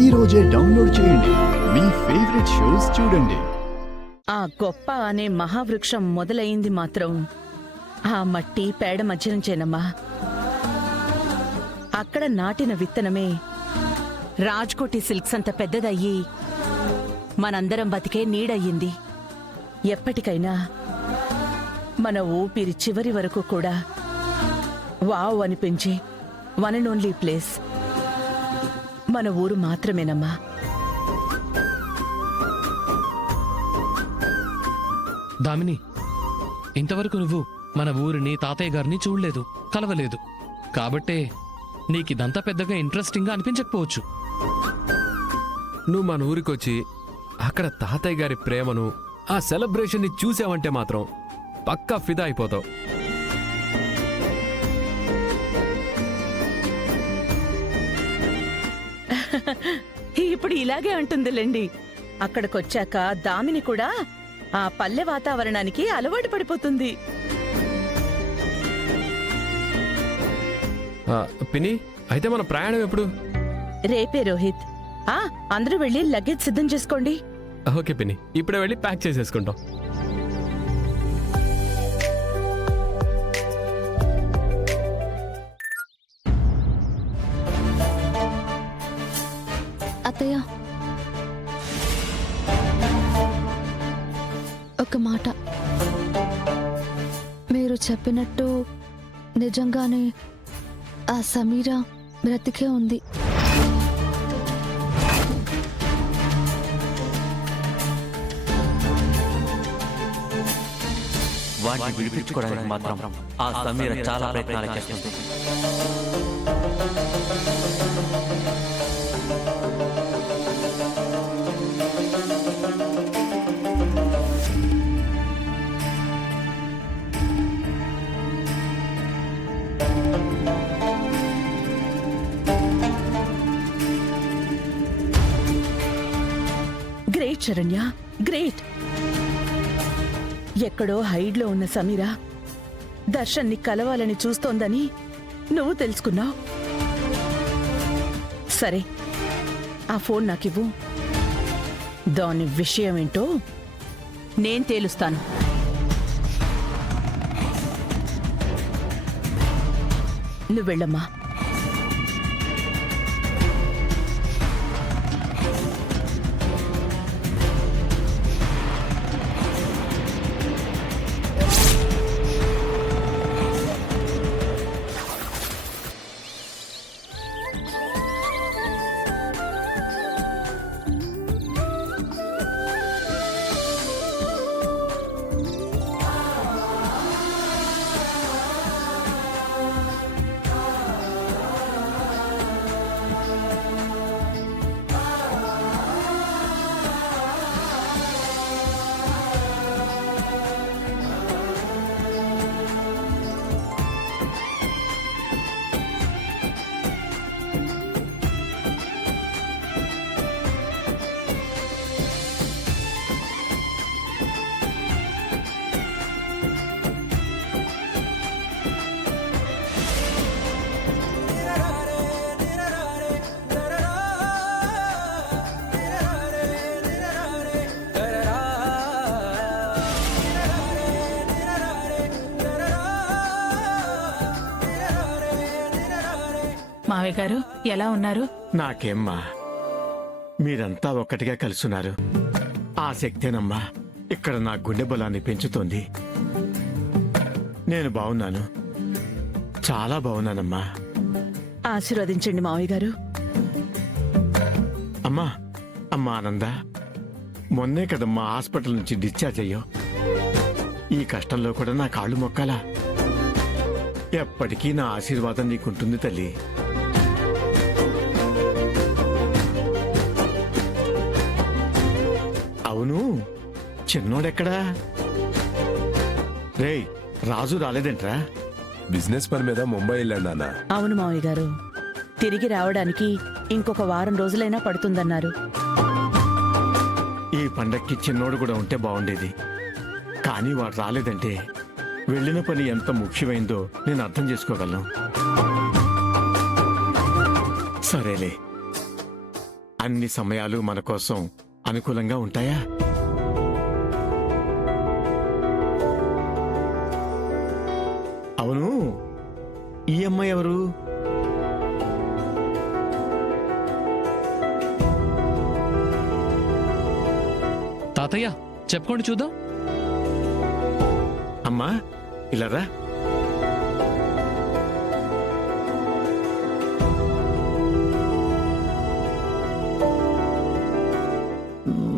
ఈ రోజే డౌన్లోడ్ చేయండి. మీ ఫేవరెట్ షోస్ చూడండి. ఆ గొప్ప అనే మహావృక్షం మొదలయింది మాత్రం ఆ మట్టి పేడ మధ్య నుంచేనమ్మా. అక్కడ నాటిన విత్తనమే రాజ్కోటి సిల్క్స్ అంత పెద్దదయ్యి మనందరం బతికే నీడయ్యింది. ఎప్పటికైనా మన ఊపిరి చివరి వరకు కూడా వావ్ అనిపించే వన్ అండ్ ఓన్లీ ప్లేస్ మన ఊరు మాత్రమేనమ్మా. దామిని, ఇంతవరకు నువ్వు మన ఊరిని, తాతయ్య గారిని చూడలేదు, కలవలేదు. కాబట్టే నీకిదంతా పెద్దగా ఇంట్రెస్టింగ్గా అనిపించకపోవచ్చు. నువ్వు మన ఊరికొచ్చి అక్కడ తాతయ్య గారి ప్రేమను, ఆ సెలబ్రేషన్ని చూసావంటే మాత్రం పక్కా ఫిదా అయిపోతావు. ఇప్పుడు ఇలాగే అంటుందిలేండి. అక్కడికొచ్చాక దామిని కూడా ఆ పల్లె వాతావరణానికి అలవాటు పడిపోతుంది. పిన్ని, అయితే మన ప్రయాణం ఎప్పుడు? రేపే రోహిత్. అందరూ వెళ్ళి లగేజ్ సిద్ధం చేసుకోండి. ఓకే పిన్ని, ఇప్పుడే వెళ్ళి ప్యాక్ చేసేసుకుంటాం. అత్తయ్య, ఒక మాట. మీరు చెప్పినట్టు నిజంగానే ఆ సమీర బ్రతికే ఉంది. వాటిని విడిపించుకోవడానికి మాత్రం ఆ సమీర చాలా ప్రయత్నాలు చేస్తుంది. Great Saranya, great. ఎక్కడో హైడ్లో ఉన్న సమీర దర్శన్ని కలవాలని చూస్తోందని నువ్వు తెలుసుకున్నావు. సరే, ఆ ఫోన్ నాకివ్వు. దాని విషయమేంటో నేను తేలుస్తాను. నువ్వెళ్ళమ్మా. మావయ్య గారు ఎలా ఉన్నారు? నాకేమ్మా, మీరంతా ఒక్కటిగా కలుసున్నారు. ఆ శక్తేనమ్మా ఇక్కడ నా గుండె బలాన్ని పెంచుతోంది. నేను బాగున్నాను, చాలా బాగున్నానమ్మా. ఆశీర్వదించండి మావయ్య గారు. అమ్మా, అమ్మా ఆనంద, మొన్నే కదమ్మా హాస్పిటల్ నుంచి డిశ్చార్జ్ అయ్యావు. ఈ కష్టంలో కూడా నా కాళ్ళు మొక్కాలా? ఎప్పటికీ నా ఆశీర్వాదం నీకుంటుంది తల్లి. అవును, చిన్నోడెక్కడా? రేయ్, రాజు రాలేదేంట్రా? బిజినెస్ పని మీద ముంబై వెళ్ళాడు నాన్న. అవును మావయ్య గారు, తిరిగి రావడానికి ఇంకొక వారం రోజులైనా పడుతుందన్నారు. ఈ పండక్కి చిన్నోడు కూడా ఉంటే బాగుండేది, కానీ వాడు రాలేదంటే వెళ్ళిన పని ఎంత ముఖ్యమైందో నేను అర్థం చేసుకోగలను. సరేలే, అన్ని సమయాలు మన కోసం అనుకూలంగా ఉంటాయా? అవును, ఈ అమ్మాయి ఎవరు? తాతయ్య చెప్పుకోండి చూద్దాం. అమ్మా ఇలా రా.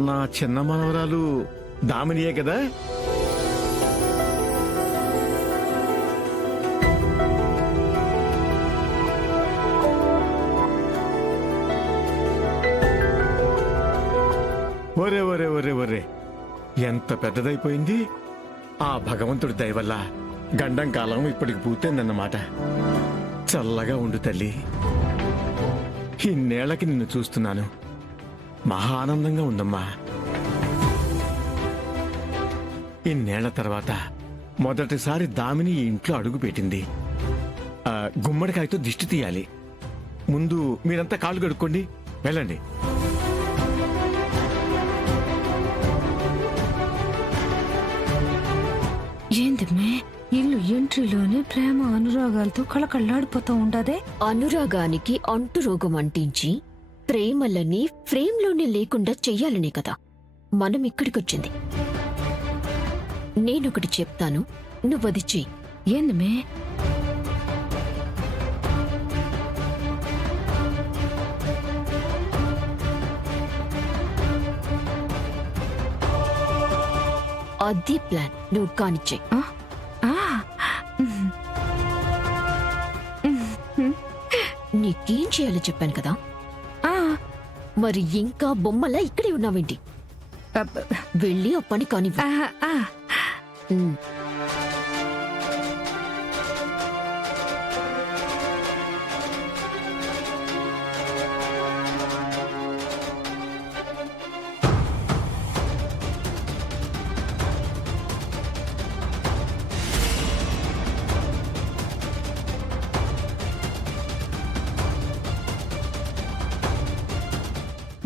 నా చిన్న మనవరాలు దామినియే కదా? ఒరే ఒరే ఒరే ఒరే, ఎంత పెద్దదైపోయింది. ఆ భగవంతుడి దయ వల్ల గండం కాలం ఇప్పటికి పూర్తయిందన్నమాట. చల్లగా ఉండు తల్లి. ఇన్నేళ్లకి నిన్ను చూస్తున్నాను. మహా ఆనందంగా ఉందమ్మా. ఇన్నేళ్ల తర్వాత మొదటిసారి దామిని ఈ ఇంట్లో అడుగు పెట్టింది. గుమ్మడికాయతో దిష్టి తీయాలి. ముందు మీరంతా కాళ్ళు కడుక్కోండి, వెళ్ళండి. ఏందమ్మే ఇల్లు ఎంట్రీలోనే ప్రేమ అనురాగాలతో కళకళ్ళాడిపోతూ ఉండదే. అనురాగానికి అంటు రోగం అంటించి ప్రేమలని ఫ్రేమ్లోనే లేకుండా చెయ్యాలనే కదా మనం ఇక్కడికొచ్చింది. నేనొకటి చెప్తాను, నువ్వది చెయ్యి. ఏందమ్మే అది ప్లాన్, నువ్వు కానిచ్చే. నీకేం చేయాలో చెప్పాను కదా. మరి ఇంకా బొమ్మలా ఇక్కడే ఉన్నావేంటి? వెళ్ళి ఆ పని కానివ్వు. ఉమ్.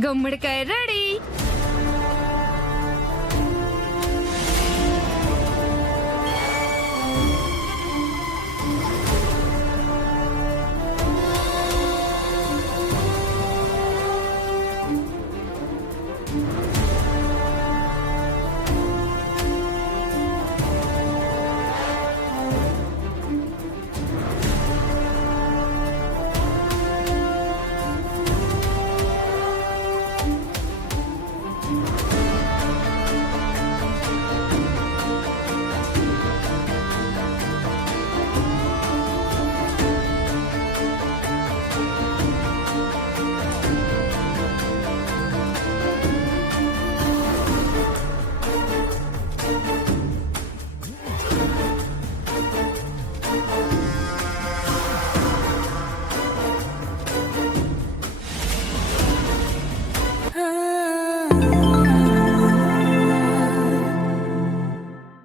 గుమ్మడికాయ రెడీ.